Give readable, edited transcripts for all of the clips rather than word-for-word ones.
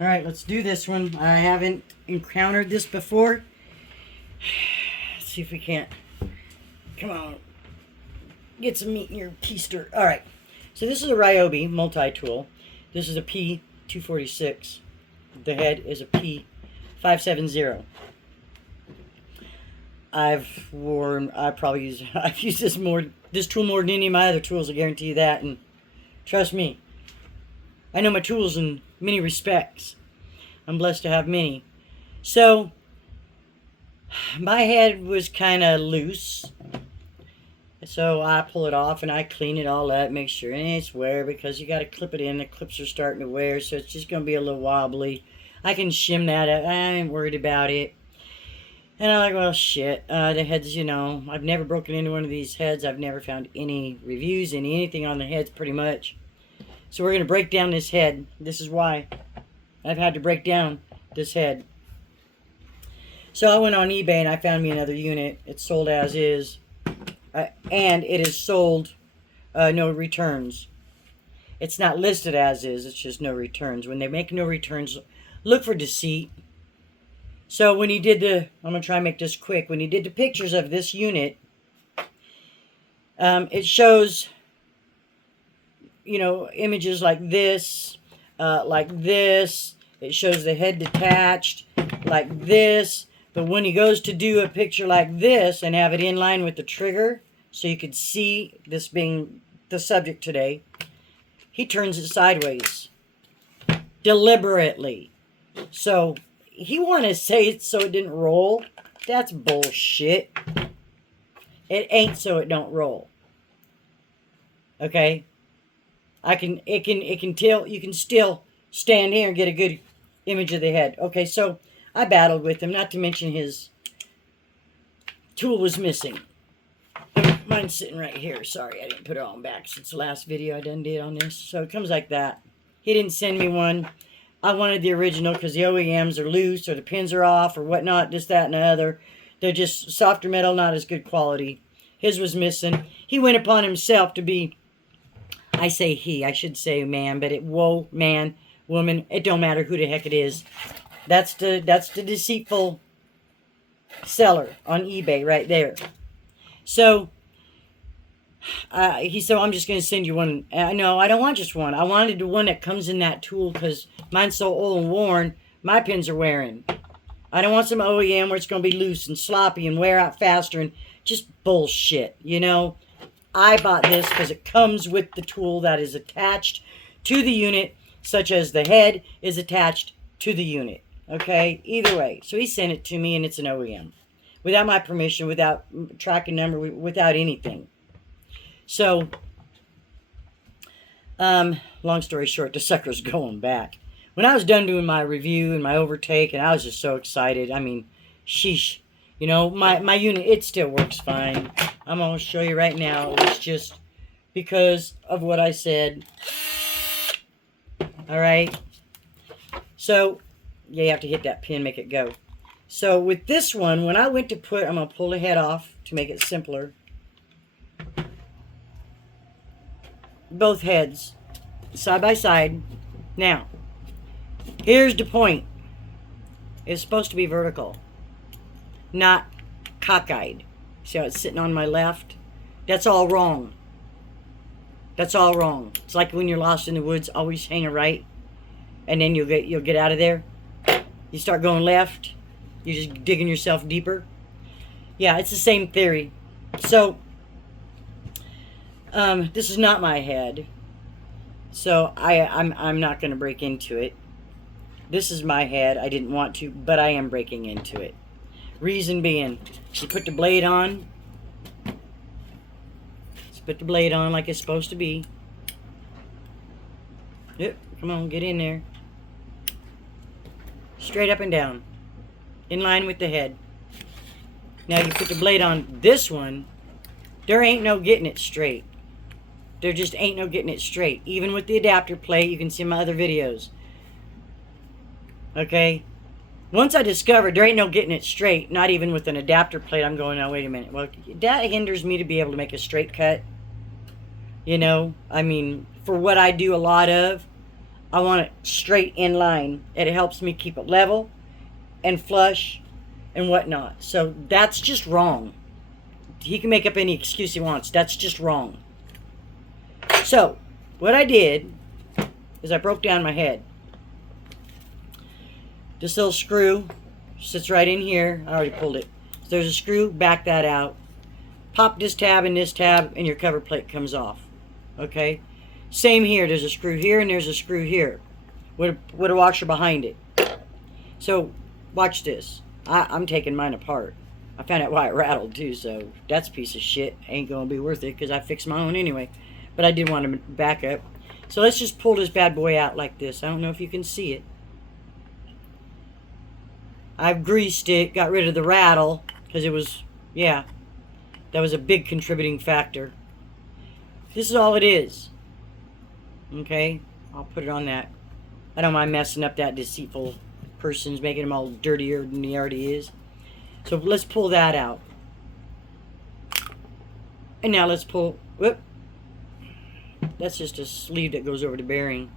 Alright, let's do this one. I haven't encountered this before. Let's see if we can't. Come on. Get some meat in your keister. Alright. So this is a Ryobi multi-tool. This is a P246. The head is a P570. I've used this tool more than any of my other tools, I guarantee you that, and trust me, I know my tools in many respects. I'm blessed to have many. So my head was kind of loose, so I pull it off and I clean it all up, make sure it's wear, because you got to clip it in. The clips are starting to wear, so it's just going to be a little wobbly. I can shim that up. I ain't worried about it. And I'm like, well, shit. The heads, you know, I've never broken into one of these heads. I've never found any reviews, anything on the heads, pretty much. So we're going to break down this head. This is why I've had to break down this head. So I went on eBay and I found me another unit. It's sold as is. And it is sold no returns. It's not listed as is. It's just no returns. When they make no returns, look for deceit. So when he did I'm going to try and make this quick. When he did the pictures of this unit, it shows, you know, images like this. It shows the head detached like this. But when he goes to do a picture like this and have it in line with the trigger, so you could see this being the subject today, he turns it sideways. Deliberately. So he wanted to say it so it didn't roll. That's bullshit. It ain't so it don't roll. Okay? It can tell, you can still stand here and get a good image of the head. Okay, so I battled with him, not to mention his tool was missing. Mine's sitting right here. Sorry, I didn't put it on back since the last video I done did on this. So it comes like that. He didn't send me one. I wanted the original because the OEMs are loose or the pins are off or whatnot, this, that, and the other. They're just softer metal, not as good quality. His was missing. He went upon himself to be, I say he, I should say man, but whoa, man, woman, it don't matter who the heck it is. That's the deceitful seller on eBay right there. So he said, well, I'm just going to send you one. No, I don't want just one. I wanted the one that comes in that tool because mine's so old and worn, my pins are wearing. I don't want some OEM where it's going to be loose and sloppy and wear out faster and just bullshit, you know. I bought this because it comes with the tool that is attached to the unit, such as the head is attached to the unit. Okay, either way. So he sent it to me and it's an OEM. Without my permission, without tracking number, without anything. So, long story short, the sucker's going back. When I was done doing my review and my overtake, and I was just so excited. I mean, sheesh. You know, my unit, it still works fine. I'm going to show you right now. It's just because of what I said. Alright. So, yeah, you have to hit that pin, make it go. So, with this one, when I went to I'm going to pull the head off to make it simpler. Both heads, side by side. Now, here's the point. It's supposed to be vertical, not cockeyed. See how it's sitting on my left? That's all wrong. That's all wrong. It's like when you're lost in the woods, always hang a right, and then you'll get out of there. You start going left, you're just digging yourself deeper. Yeah, it's the same theory. So, this is not my head, so I'm not going to break into it. This is my head. I didn't want to, but I am breaking into it. Reason being, you put the blade on. Let's put the blade on like it's supposed to be. Yep, come on, get in there. Straight up and down, in line with the head. Now you put the blade on this one, there ain't no getting it straight. There just ain't no getting it straight. Even with the adapter plate, you can see my other videos. Okay? Once I discovered there ain't no getting it straight, not even with an adapter plate, I'm going, now wait a minute. Well, that hinders me to be able to make a straight cut. You know? I mean, for what I do a lot of, I want it straight in line. It helps me keep it level and flush and whatnot. So that's just wrong. He can make up any excuse he wants. That's just wrong. So what I did is I broke down my head. This little screw sits right in here. I already pulled it. So there's a screw, back that out. Pop this tab and your cover plate comes off. Okay? Same here. There's a screw here and there's a screw here with a washer behind it. So watch this. I'm taking mine apart. I found out why it rattled too, so that's a piece of shit. Ain't gonna be worth it because I fixed my own anyway. But I did want to back up. So let's just pull this bad boy out like this. I don't know if you can see it. I've greased it, got rid of the rattle because it was, yeah, that was a big contributing factor. This is all it is. Okay, I'll put it on that. I don't mind messing up that deceitful person's, making him all dirtier than he already is. So let's pull that out. And now let's pull, whoop. That's just a sleeve that goes over the bearing.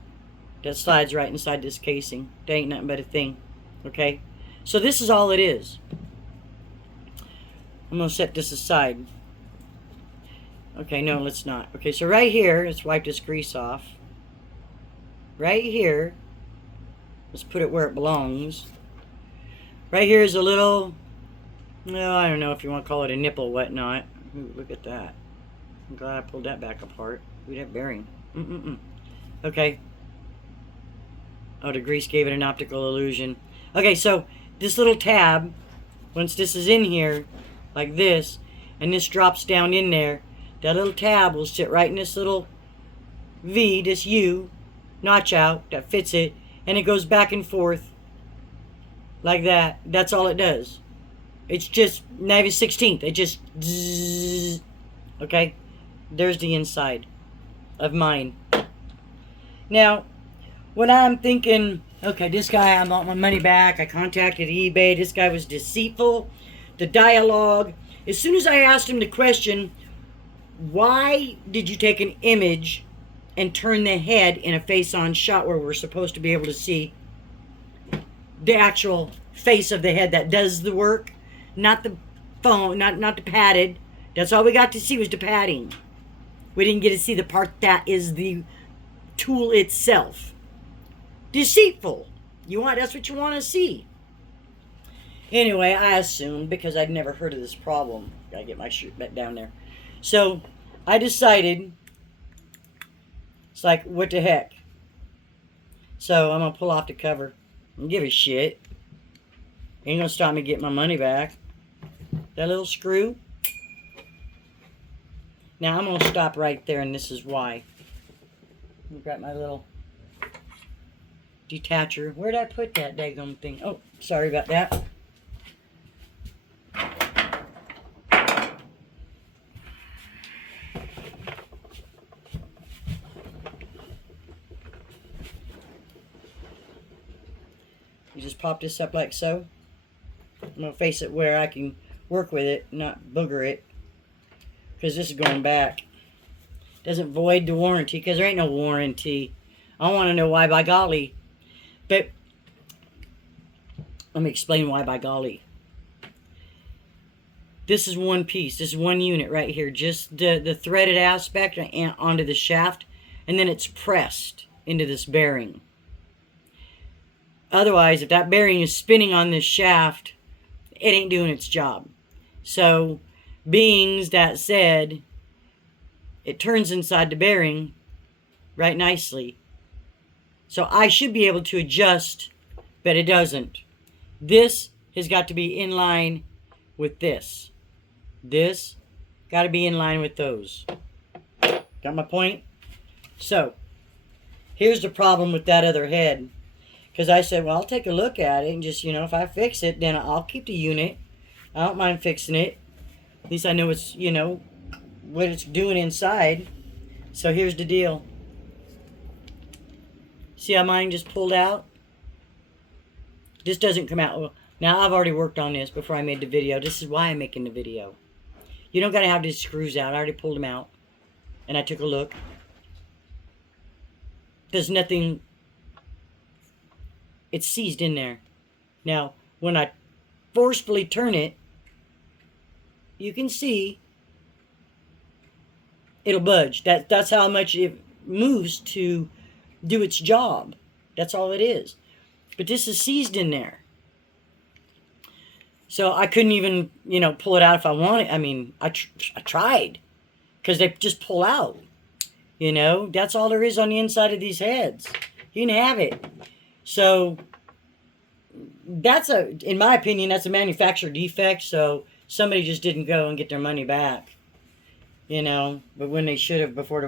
That slides right inside this casing. That ain't nothing but a thing. Okay? So this is all it is. I'm going to set this aside. Okay, no, let's not. Okay, so right here, let's wipe this grease off. Right here, let's put it where it belongs. Right here is a little, well, I don't know if you want to call it a nipple, whatnot. Ooh, look at that. I'm glad I pulled that back apart. Look at that bearing. Okay. Oh, the grease gave it an optical illusion. Okay, so this little tab, once this is in here, like this, and this drops down in there, that little tab will sit right in this little V, this U, notch out, that fits it, and it goes back and forth like that. That's all it does. It's just, not even 16th, it just zzz. Okay, there's the inside of mine. Now, when I'm thinking, okay, this guy, I want my money back, I contacted eBay, this guy was deceitful, the dialogue, as soon as I asked him the question, why did you take an image and turn the head in a face-on shot where we're supposed to be able to see the actual face of the head that does the work, not the phone, not the padded. That's all we got to see was the padding. We didn't get to see the part that is the tool itself. Deceitful. That's what you want to see. Anyway, I assumed, because I'd never heard of this problem. Gotta get my shirt back down there. So, I decided, it's like, what the heck? So, I'm gonna pull off the cover. I don't give a shit. Ain't gonna stop me getting my money back. That little screw. Now, I'm gonna stop right there, and this is why. I've got my little detacher. Where'd I put that daggone thing? Oh, sorry about that. You just pop this up like so. I'm going to face it where I can work with it, not booger it. Because this is going back. Doesn't void the warranty, because there ain't no warranty. I want to know why, by golly. But let me explain why, by golly. This is one piece. This is one unit right here. Just the threaded aspect onto the shaft. And then it's pressed into this bearing. Otherwise, if that bearing is spinning on this shaft, it ain't doing its job. So, being that said, it turns inside the bearing right nicely. So I should be able to adjust, but it doesn't. This has got to be in line with this. This got to be in line with those. Got my point? So, here's the problem with that other head. Because I said, well, I'll take a look at it and just, if I fix it, then I'll keep the unit. I don't mind fixing it. At least I know it's, what it's doing inside. So here's the deal. See how mine just pulled out? This doesn't come out. Well, now, I've already worked on this before I made the video. This is why I'm making the video. You don't got to have these screws out. I already pulled them out. And I took a look. There's nothing it's seized in there. Now, when I forcefully turn it, you can see it'll budge. That's how much it moves to do its job. That's all it is. But this is seized in there. So I couldn't even, pull it out if I wanted. I mean, I tried. Because they just pull out. That's all there is on the inside of these heads. You can have it. So, in my opinion, that's a manufacturer defect. So, somebody just didn't go and get their money back. But when they should have before the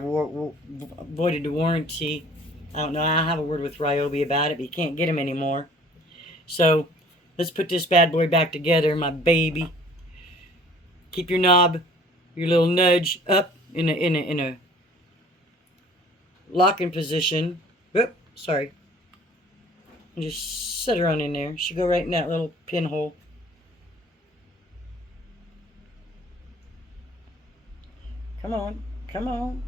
voided the warranty. I don't know. I'll have a word with Ryobi about it, but you can't get them anymore. So, let's put this bad boy back together, my baby. Keep your knob, your little nudge up in a locking position. Whoop, sorry. And just set her on in there. She'll go right in that little pinhole. Come on, come on.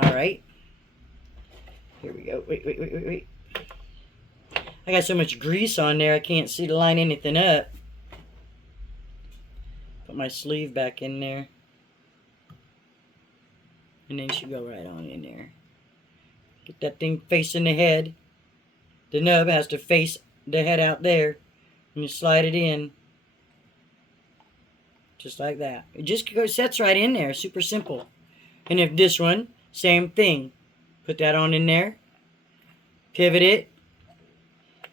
All right. Here we go. Wait. I got so much grease on there, I can't see to line anything up. Put my sleeve back in there. And then she go right on in there. Get that thing facing the head. The nub has to face the head out there. And you slide it in. Just like that. It just sets right in there. Super simple. And if this one, same thing. Put that on in there. Pivot it.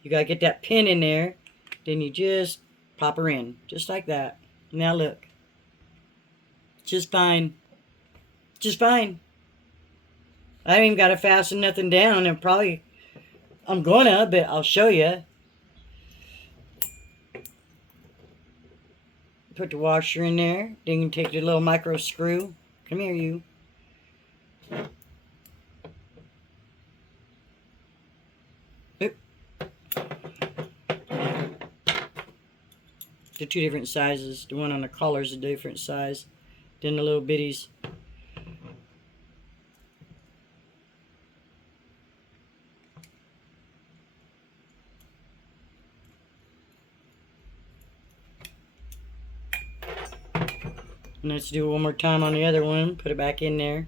You gotta get that pin in there. Then you just pop her in. Just like that. Now look. Just fine. Just fine. I haven't even got to fasten nothing down. And probably, I'm gonna, but I'll show you. Put the washer in there. Then you can take your little micro screw. Come here, you. Oop. The two different sizes. The one on the collar is a different size than the little bitties. And let's do it one more time on the other one. Put it back in there.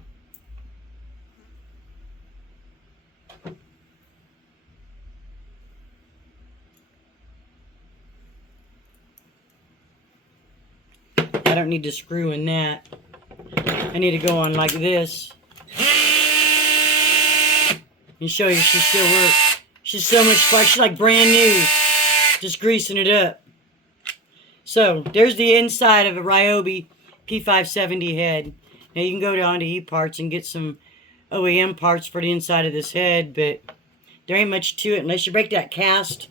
I don't need to screw in that. I need to go on like this. And show you she still works. She's so much fun. She's like brand new. Just greasing it up. So, there's the inside of a Ryobi P570 head. Now you can go down to E-Parts and get some OEM parts for the inside of this head, but there ain't much to it unless you break that cast.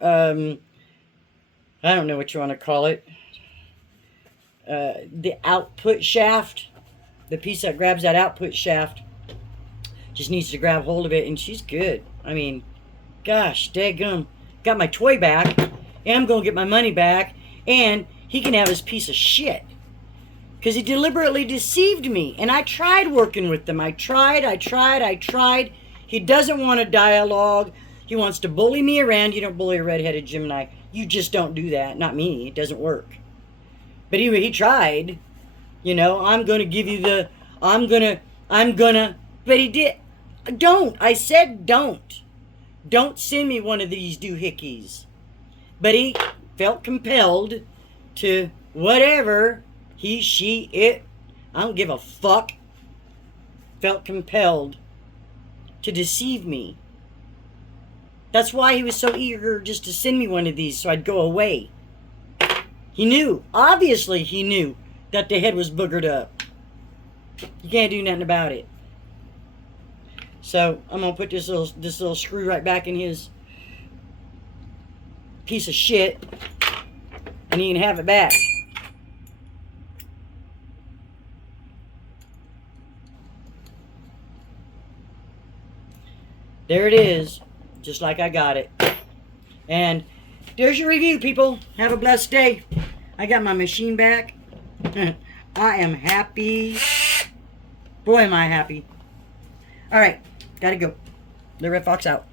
I don't know what you want to call it. The output shaft, the piece that grabs that output shaft, just needs to grab hold of it, and she's good. I mean, gosh, daggum. Got my toy back, and I'm going to get my money back, and he can have his piece of shit. Because he deliberately deceived me. And I tried working with them. I tried. He doesn't want a dialogue. He wants to bully me around. You don't bully a redheaded Gemini. You just don't do that. Not me. It doesn't work. But he tried. I'm going to give you the... I'm gonna... But he did. Don't. I said don't. Don't send me one of these doohickeys. But he felt compelled to whatever... He, she, it, I don't give a fuck, felt compelled to deceive me. That's why he was so eager just to send me one of these so I'd go away. He knew, obviously he knew, that the head was boogered up. You can't do nothing about it. So, I'm going to put this little screw right back in his piece of shit, and he can have it back. There it is, just like I got it. And there's your review, people. Have a blessed day. I got my machine back. I am happy. Boy, am I happy. All right, gotta go. The Red Fox out.